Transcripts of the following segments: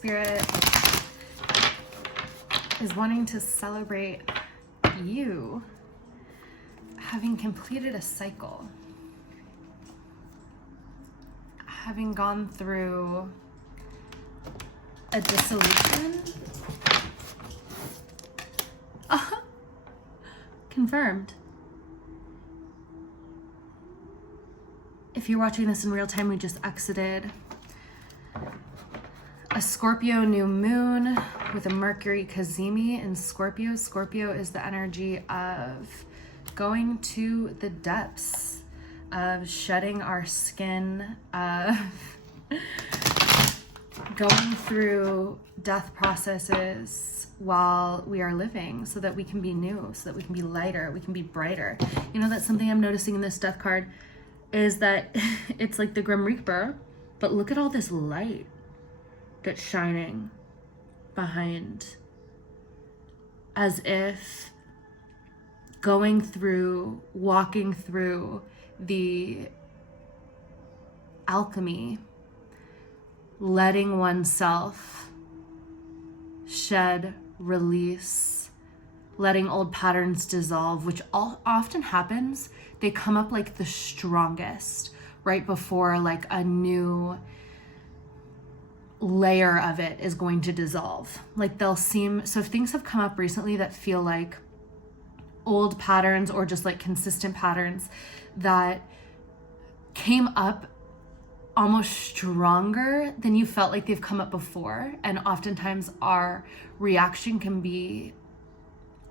Spirit is wanting to celebrate you having completed a cycle, having gone through a dissolution. Confirmed. If you're watching this in real time, we just exited a Scorpio new moon with a Mercury Cazimi in Scorpio. Scorpio is the energy of going to the depths, of shedding our skin, of going through death processes while we are living so that we can be new, so that we can be lighter, we can be brighter. You know, that's something I'm noticing in this death card is that it's like the Grim Reaper, but look at all this light that's shining behind, as if going through, walking through the alchemy, letting oneself shed, release, letting old patterns dissolve, which often happens. They come up like the strongest right before like a new layer of it is going to dissolve. Like they'll seem, so if things have come up recently that feel like old patterns or just like consistent patterns that came up almost stronger than you felt like they've come up before, and oftentimes our reaction can be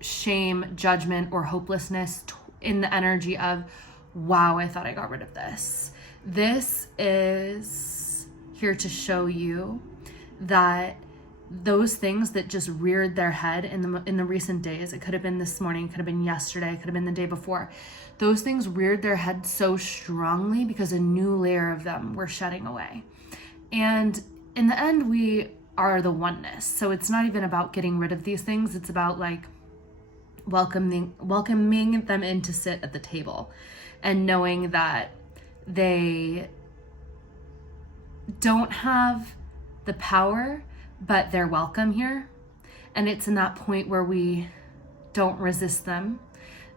shame, judgment, or hopelessness in the energy of, wow, I thought I got rid of this. This is here to show you that those things that just reared their head in the recent days, it could have been this morning, it could have been yesterday, it could have been the day before, those things reared their head so strongly because a new layer of them were shedding away. And in the end, we are the oneness. So it's not even about getting rid of these things. It's about like welcoming them in to sit at the table and knowing that they don't have the power, but they're welcome here. And it's in that point where we don't resist them,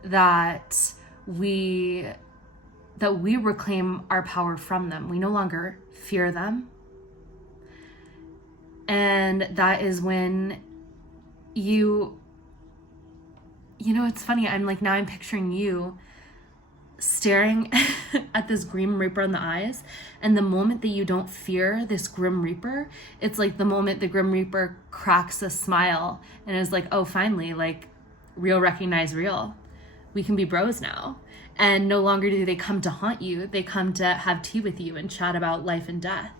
that we reclaim our power from them. We no longer fear them. And that is when you know, it's funny. I'm picturing you staring at this Grim Reaper in the eyes. And the moment that you don't fear this Grim Reaper, it's like the moment the Grim Reaper cracks a smile and is like, oh, finally, like real recognize real. We can be bros now. And no longer do they come to haunt you. They come to have tea with you and chat about life and death.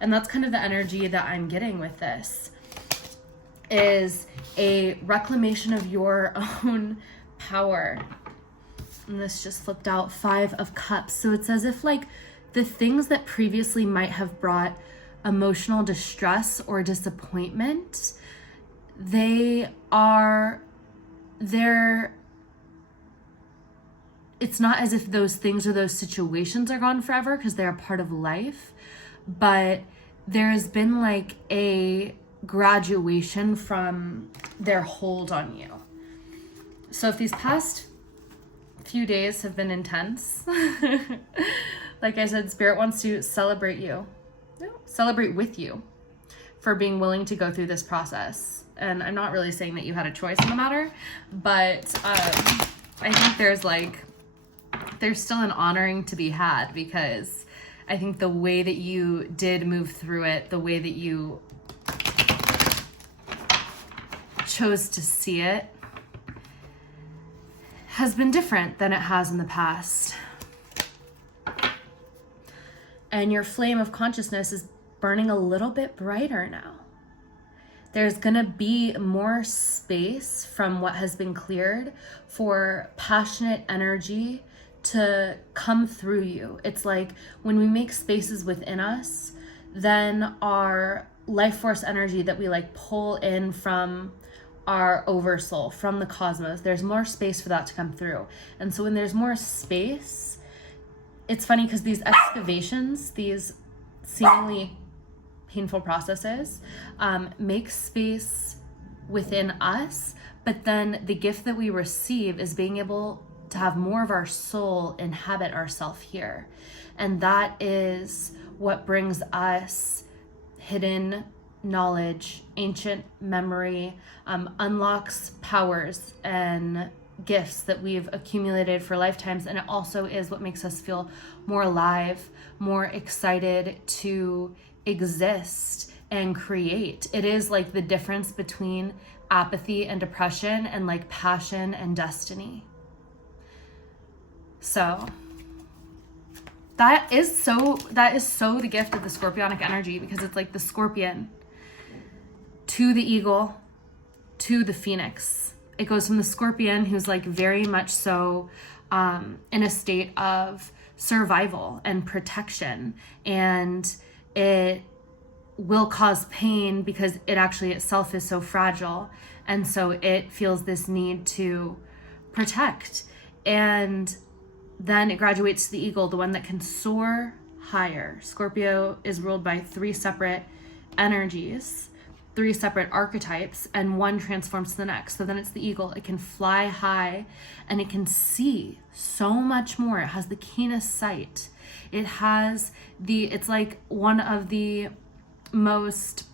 And that's kind of the energy that I'm getting with this, is a reclamation of your own power. And this just flipped out 5 of Cups. So it's as if like the things that previously might have brought emotional distress or disappointment, it's not as if those things or those situations are gone forever because they're a part of life, but there's been like a graduation from their hold on you. So if these past few days have been intense, like I said, Spirit wants to celebrate you, celebrate with you for being willing to go through this process. And I'm not really saying that you had a choice in the matter, but I think there's still an honoring to be had, because I think the way that you did move through it, the way that you chose to see it, has been different than it has in the past. And your flame of consciousness is burning a little bit brighter now. There's gonna be more space from what has been cleared for passionate energy to come through you. It's like when we make spaces within us, then our life force energy that we like pull in from our oversoul, from the cosmos, there's more space for that to come through. And so when there's more space, it's funny because these excavations, these seemingly painful processes, make space within us. But then the gift that we receive is being able to have more of our soul inhabit ourself here. And that is what brings us hidden knowledge, ancient memory, unlocks powers and gifts that we've accumulated for lifetimes. And it also is what makes us feel more alive, more excited to exist and create. It is like the difference between apathy and depression and like passion and destiny. So that is so the gift of the scorpionic energy, because it's like the scorpion to the eagle to the phoenix. It goes from the scorpion, who's like very much so in a state of survival and protection, and it will cause pain because it actually itself is so fragile, and so it feels this need to protect. And then it graduates to the eagle, the one that can soar higher. Scorpio is ruled by 3 separate energies, 3 separate archetypes, and one transforms to the next. So then it's the eagle. It can fly high and it can see so much more. It has the keenest sight. It's like one of the most,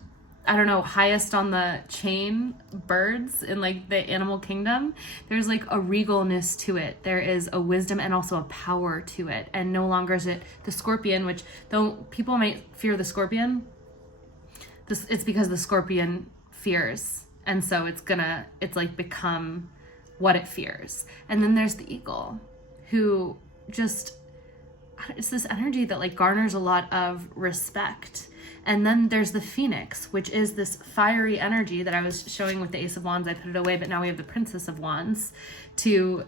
highest on the chain birds in like the animal kingdom. There's like a regalness to it. There is a wisdom and also a power to it. And no longer is it the scorpion, which though people might fear the scorpion, it's because the scorpion fears. And so it's like become what it fears. And then there's the eagle, who it's this energy that like garners a lot of respect. And then there's the phoenix, which is this fiery energy that I was showing with the Ace of Wands. I put it away, but now we have the Princess of Wands to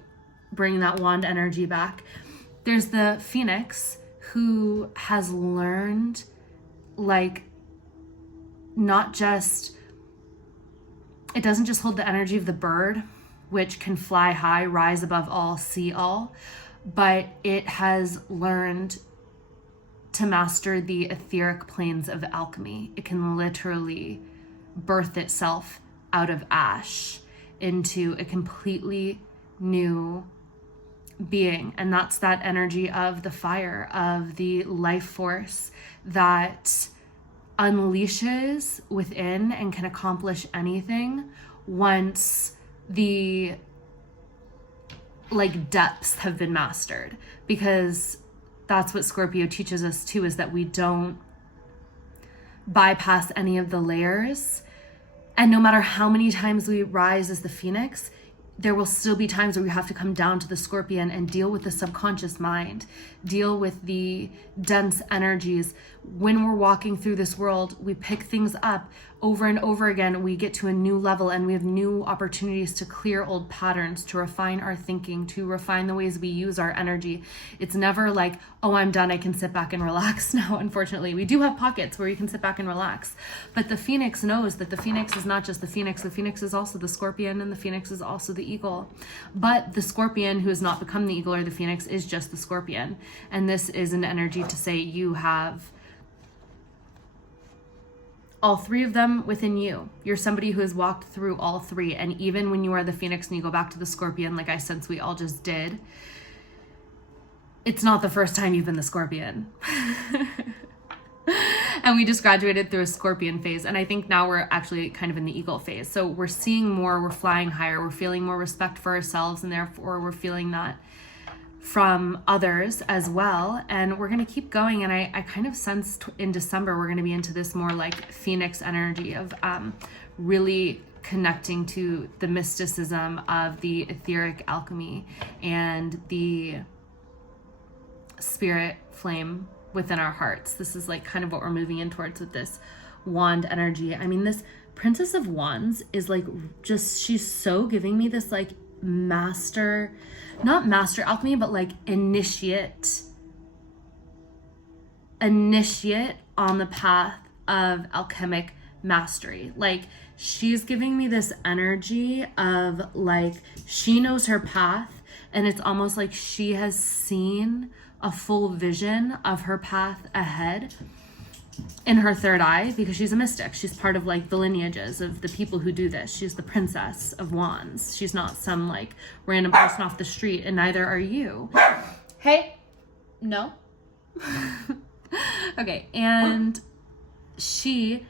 bring that wand energy back. There's the phoenix, who has learned like it doesn't just hold the energy of the bird, which can fly high, rise above all, see all, but it has learned to master the etheric planes of alchemy. It can literally birth itself out of ash into a completely new being. And that's that energy of the fire, of the life force that unleashes within and can accomplish anything once the like depths have been mastered. Because that's what Scorpio teaches us too, is that we don't bypass any of the layers. And no matter how many times we rise as the phoenix, there will still be times where we have to come down to the scorpion and deal with the subconscious mind, deal with the dense energies. When we're walking through this world, we pick things up over and over again. We get to a new level and we have new opportunities to clear old patterns, to refine our thinking, to refine the ways we use our energy. It's never like, oh, I'm done, I can sit back and relax now. Unfortunately, we do have pockets where you can sit back and relax. But the phoenix knows that the phoenix is not just the phoenix is also the scorpion, and the phoenix is also the eagle. But the scorpion, who has not become the eagle or the phoenix, is just the scorpion. And this is an energy to say you have all 3 of them within you. You're somebody who has walked through all 3. And even when you are the phoenix and you go back to the scorpion, like I sense we all just did, it's not the first time you've been the scorpion. And we just graduated through a scorpion phase. And I think now we're actually kind of in the eagle phase. So we're seeing more, we're flying higher, we're feeling more respect for ourselves, and therefore we're feeling that from others as well. And we're going to keep going. And I kind of sense in December, we're going to be into this more like phoenix energy of really connecting to the mysticism of the etheric alchemy and the spirit flame within our hearts. This is like kind of what we're moving in towards with this wand energy. I mean, this Princess of Wands is like she's so giving me this like not master alchemy, but like initiate on the path of alchemic mastery. Like she's giving me this energy of like she knows her path, and it's almost like she has seen a full vision of her path ahead. in her third eye, because she's a mystic. She's part of like the lineages of the people who do this. She's the princess of wands. She's not some like random person off the street, and neither are you. Hey, no. Okay, and she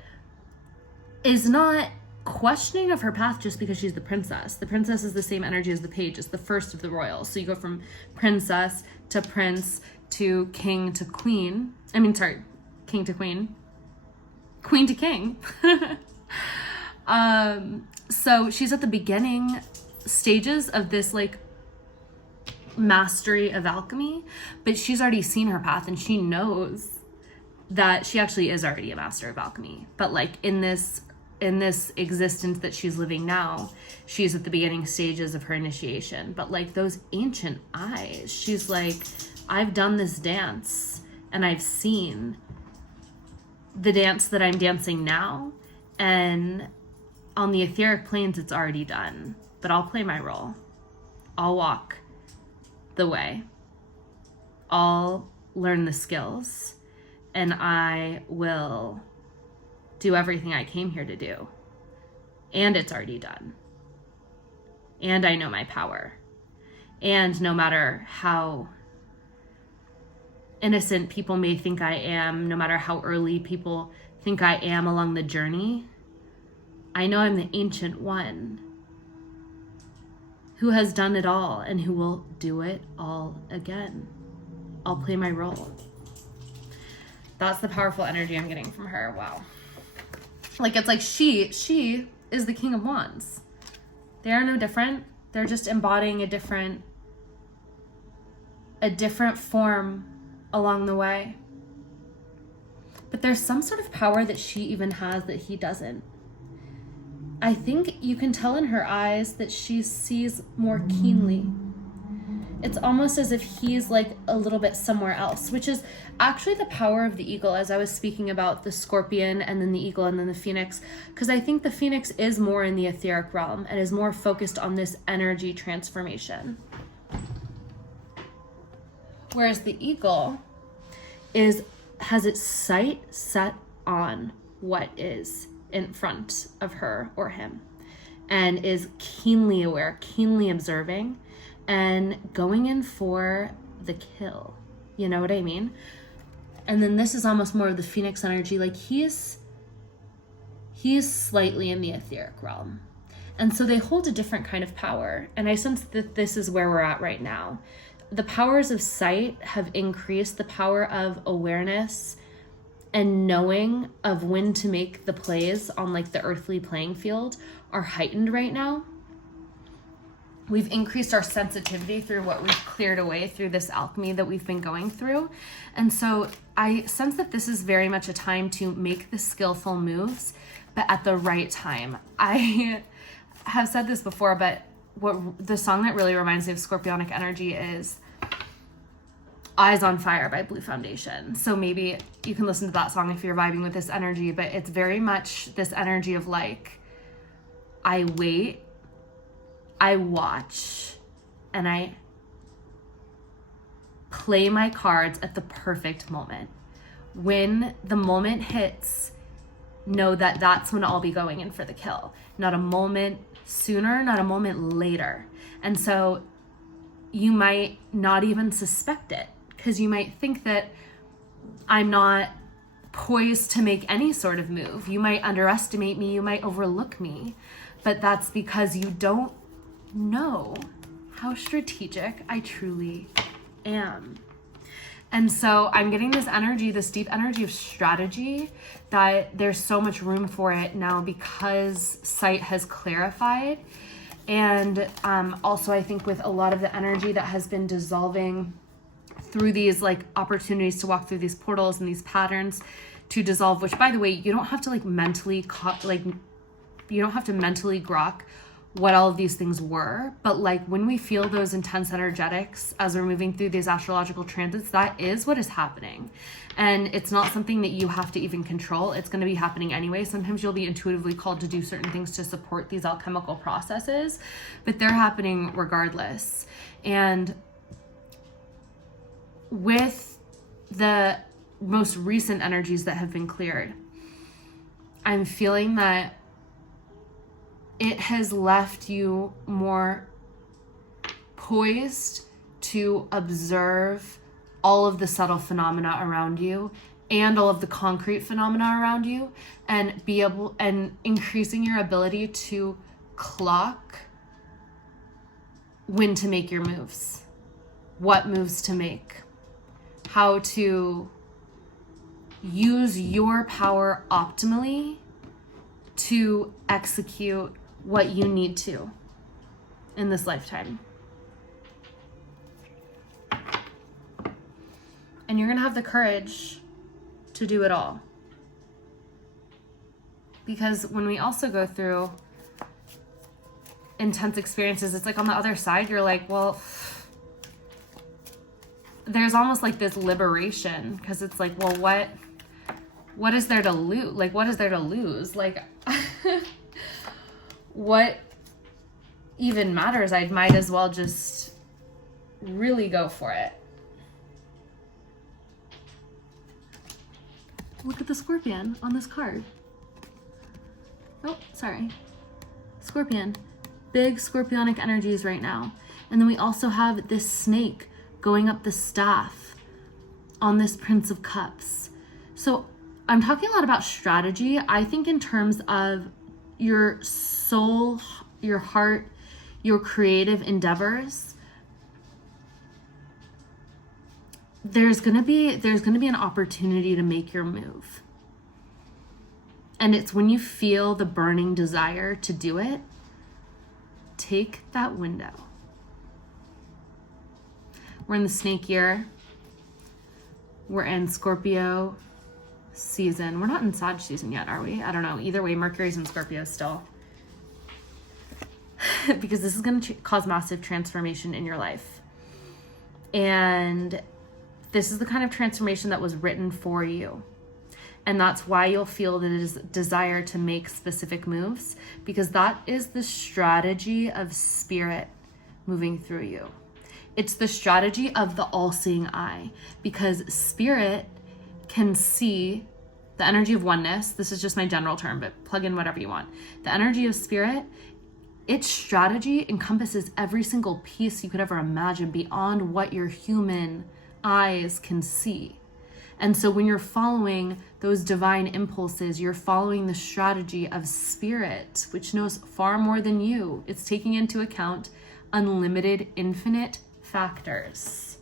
is not questioning of her path just because she's the princess. The princess is the same energy as the page. It's the first of the royals. So you go from princess to prince to king to queen. King to queen. Queen to king. So she's at the beginning stages of this like mastery of alchemy, but she's already seen her path, and she knows that she actually is already a master of alchemy. But like in this existence that she's living now, she's at the beginning stages of her initiation. But like those ancient eyes, she's like, I've done this dance, and I've seen the dance that I'm dancing now, and on the etheric planes it's already done, but I'll play my role. I'll walk the way. I'll learn the skills, and I will do everything I came here to do. And it's already done. And I know my power. And no matter how innocent people may think I am, no matter how early people think I am along the journey, I know I'm the ancient one who has done it all and who will do it all again. I'll play my role. That's the powerful energy I'm getting from her. Wow. Like, it's like she is the King of Wands. They are no different. They're just embodying a different form along the way. But there's some sort of power that she even has that he doesn't. I think you can tell in her eyes that she sees more keenly. It's almost as if he's like a little bit somewhere else, which is actually the power of the eagle, as I was speaking about the scorpion and then the eagle and then the phoenix, because I think the phoenix is more in the etheric realm and is more focused on this energy transformation. Whereas the eagle has its sight set on what is in front of her or him, and is keenly aware, keenly observing, and going in for the kill. You know what I mean? And then this is almost more of the phoenix energy. Like he is slightly in the etheric realm. And so they hold a different kind of power. And I sense that this is where we're at right now. The powers of sight have increased. The power of awareness and knowing of when to make the plays on like the earthly playing field are heightened right now. We've increased our sensitivity through what we've cleared away through this alchemy that we've been going through. And so I sense that this is very much a time to make the skillful moves, but at the right time. I have said this before, but what the song that really reminds me of scorpionic energy is Eyes on Fire by Blue Foundation. So maybe you can listen to that song if you're vibing with this energy, but it's very much this energy of like, I wait, I watch, and I play my cards at the perfect moment. When the moment hits, know that that's when I'll be going in for the kill. Not a moment sooner, not a moment later. And so you might not even suspect it, because you might think that I'm not poised to make any sort of move. You might underestimate me, you might overlook me, but that's because you don't know how strategic I truly am. And so I'm getting this energy, this deep energy of strategy, that there's so much room for it now because sight has clarified. And also I think with a lot of the energy that has been dissolving through these like opportunities to walk through these portals and these patterns to dissolve, which by the way, you don't have to like mentally you don't have to mentally grok what all of these things were, but like when we feel those intense energetics as we're moving through these astrological transits, that is what is happening. And it's not something that you have to even control. It's going to be happening anyway. Sometimes you'll be intuitively called to do certain things to support these alchemical processes, but they're happening regardless. And with the most recent energies that have been cleared, I'm feeling that it has left you more poised to observe all of the subtle phenomena around you and all of the concrete phenomena around you, and increasing your ability to clock when to make your moves, what moves to make, how to use your power optimally to execute what you need to in this lifetime. And you're going to have the courage to do it all. Because when we also go through intense experiences, it's like on the other side, you're like, well, there's almost like this liberation, because it's like, well, what is there to lose? Like, what is there to lose? Like, what even matters? I might as well just really go for it. Look at the scorpion on this card. Oh, sorry. Scorpion. Big scorpionic energies right now. And then we also have this snake going up the staff on this Prince of Cups. So I'm talking a lot about strategy. I think in terms of your soul, your heart, your creative endeavors, there's gonna be an opportunity to make your move. And it's when you feel the burning desire to do it, take that window. We're in the snake year. We're in Scorpio season. We're not in Sag season yet, are we? I don't know. Either way, Mercury's in Scorpio still. Because this is going to cause massive transformation in your life. And this is the kind of transformation that was written for you. And that's why you'll feel the desire to make specific moves, because that is the strategy of spirit moving through you. It's the strategy of the all-seeing eye, because spirit can see the energy of oneness. This is just my general term, but plug in whatever you want. The energy of spirit, its strategy encompasses every single piece you could ever imagine beyond what your human eyes can see. And so when you're following those divine impulses, you're following the strategy of spirit, which knows far more than you. It's taking into account unlimited, infinite factors.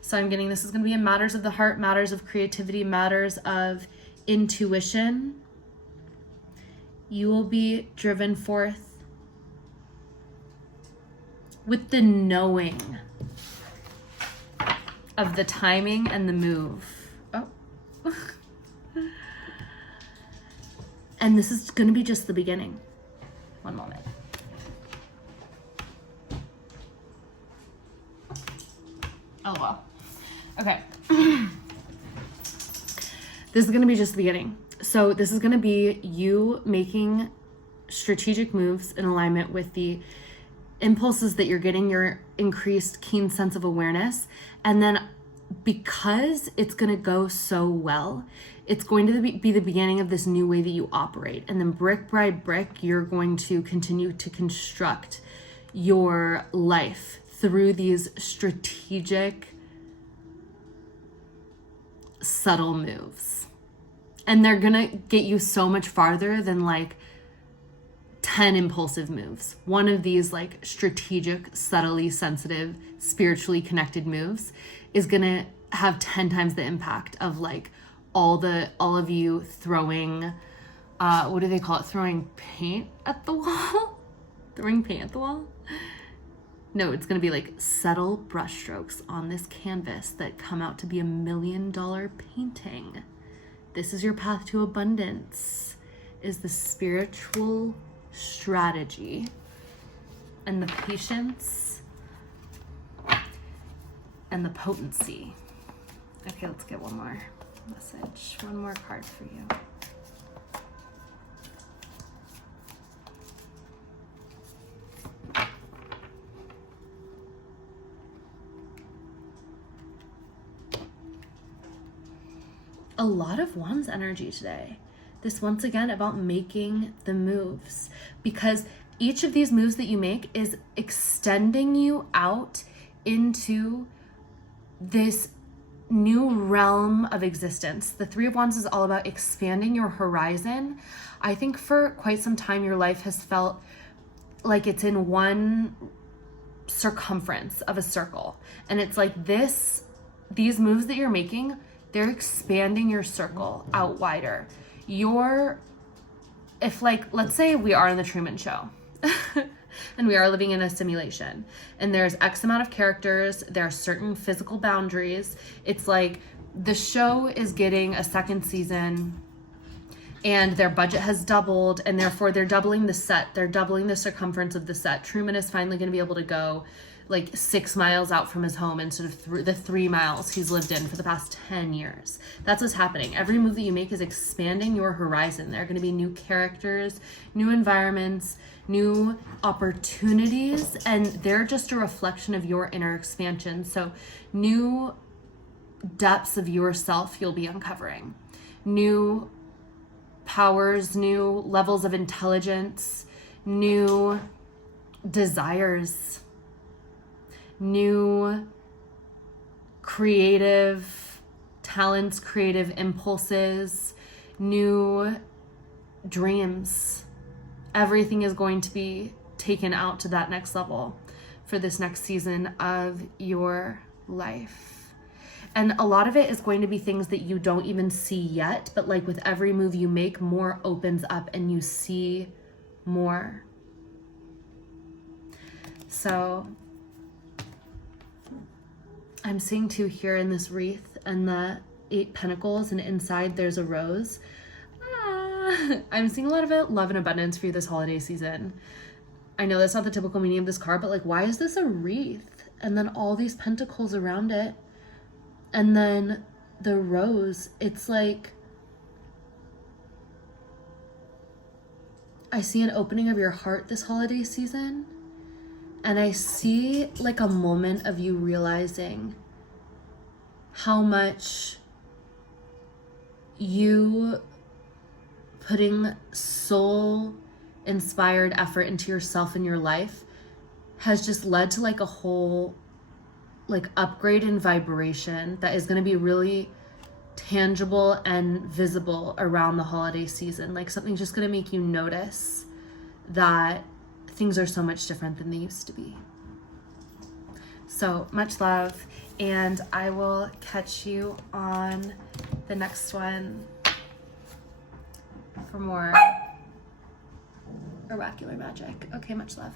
So I'm getting this is going to be in matters of the heart, matters of creativity, matters of intuition. You will be driven forth with the knowing of the timing and the move. Oh. And this is going to be just the beginning. One moment. Oh, well. Okay. This is going to be just the beginning. So this is going to be you making strategic moves in alignment with the impulses that you're getting, your increased keen sense of awareness. And then because it's going to go so well, it's going to be the beginning of this new way that you operate. And then brick by brick, you're going to continue to construct your life through these strategic, subtle moves. And they're going to get you so much farther than like 10 impulsive moves. One of these like strategic, subtly sensitive, spiritually connected moves is going to have 10 times the impact of like all of you throwing, what do they call it? Throwing paint at the wall? Throwing paint at the wall? No, it's going to be like subtle brushstrokes on this canvas that come out to be $1 million painting. This is your path to abundance, is the spiritual strategy and the patience and the potency. Okay, let's get one more message, one more card for you. a lot of Wands energy today. This once again about making the moves, because each of these moves that you make is extending you out into this new realm of existence. The Three of Wands is all about expanding your horizon. I think for quite some time your life has felt like it's in one circumference of a circle, and it's like these moves that you're making, they're expanding your circle out wider. If like, let's say we are in the Truman Show and we are living in a simulation, and there's X amount of characters, there are certain physical boundaries. It's like the show is getting a second season and their budget has doubled, and therefore they're doubling the set. They're doubling the circumference of the set. Truman is finally going to be able to go like 6 miles out from his home instead of the 3 miles he's lived in for the past 10 years. That's what's happening. Every move that you make is expanding your horizon. There are going to be new characters, new environments, new opportunities, and they're just a reflection of your inner expansion. So new depths of yourself you'll be uncovering. New powers, new levels of intelligence, new desires, new creative talents, creative impulses, new dreams. Everything is going to be taken out to that next level for this next season of your life. And a lot of it is going to be things that you don't even see yet, but like with every move you make, more opens up and you see more. So I'm seeing too here in this wreath and the 8 pentacles, and inside there's a rose. I'm seeing a lot of it, love and abundance for you this holiday season. I know that's not the typical meaning of this card, but like, why is this a wreath? And then all these pentacles around it. And then the rose, it's like, I see an opening of your heart this holiday season. And I see like a moment of you realizing how much you putting soul inspired effort into yourself and your life has just led to like a whole like upgrade in vibration that is going to be really tangible and visible around the holiday season. Like something's just going to make you notice that things are so much different than they used to be. So much love, and I will catch you on the next one for more oracular magic. Okay, much love.